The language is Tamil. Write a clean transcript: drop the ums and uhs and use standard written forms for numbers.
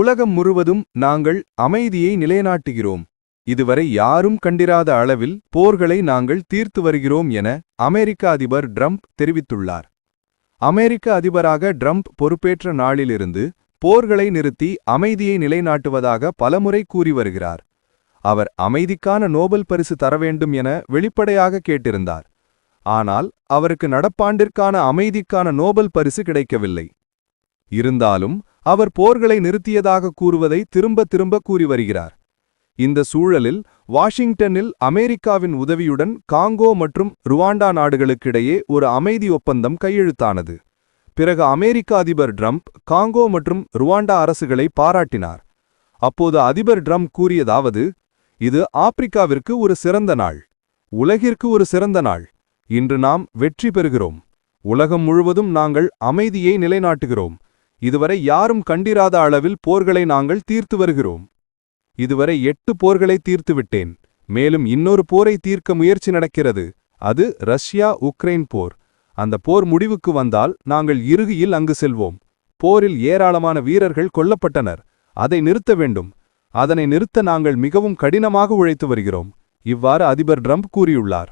உலகம் முழுவதும் நாங்கள் அமைதியை நிலைநாட்டுகிறோம். இதுவரை யாரும் கண்டிராத அளவில் போர்களை நாங்கள் தீர்த்து வருகிறோம் என அமெரிக்க அதிபர் ட்ரம்ப் தெரிவித்துள்ளார். அமெரிக்க அதிபராக ட்ரம்ப் பொறுப்பேற்ற நாளிலிருந்து போர்களை நிறுத்தி அமைதியை நிலைநாட்டுவதாக பலமுறை கூறி வருகிறார். அவர் அமைதிக்கான நோபல் பரிசு தர வேண்டும் என வெளிப்படையாக கேட்டிருந்தார். ஆனால் அவருக்கு நடப்பாண்டிற்கான அமைதிக்கான நோபல் பரிசு கிடைக்கவில்லை. இருந்தாலும் அவர் போர்களை நிறுத்தியதாக கூறுவதை திரும்ப திரும்ப கூறி வருகிறார். இந்த சூழலில் வாஷிங்டனில் அமெரிக்காவின் உதவியுடன் காங்கோ மற்றும் ருவாண்டா நாடுகளுக்கிடையே ஒரு அமைதி ஒப்பந்தம் கையெழுத்தானது. பிறகு அமெரிக்க அதிபர் ட்ரம்ப் காங்கோ மற்றும் ருவாண்டா அரசுகளை பாராட்டினார். அப்போது அதிபர் ட்ரம்ப் கூறியதாவது: இது ஆப்பிரிக்காவிற்கு ஒரு சிறந்த நாள், உலகிற்கு ஒரு சிறந்த நாள். இன்று நாம் வெற்றி பெறுகிறோம். உலகம் முழுவதும் நாங்கள் அமைதியை நிலைநாட்டுகிறோம். இதுவரை யாரும் கண்டிராத அளவில் போர்களை நாங்கள் தீர்த்து வருகிறோம். இதுவரை 8 போர்களை தீர்த்துவிட்டேன். மேலும் இன்னொரு போரை தீர்க்க முயற்சி நடக்கிறது. அது ரஷ்யா உக்ரைன் போர். அந்த போர் முடிவுக்கு வந்தால் நாங்கள் இறுதியில் அங்கு செல்வோம். போரில் ஏராளமான வீரர்கள் கொல்லப்பட்டனர். அதை நிறுத்த வேண்டும். அதனை நிறுத்த நாங்கள் மிகவும் கடினமாக உழைத்து வருகிறோம். இவ்வாறு அதிபர் ட்ரம்ப் கூறியுள்ளார்.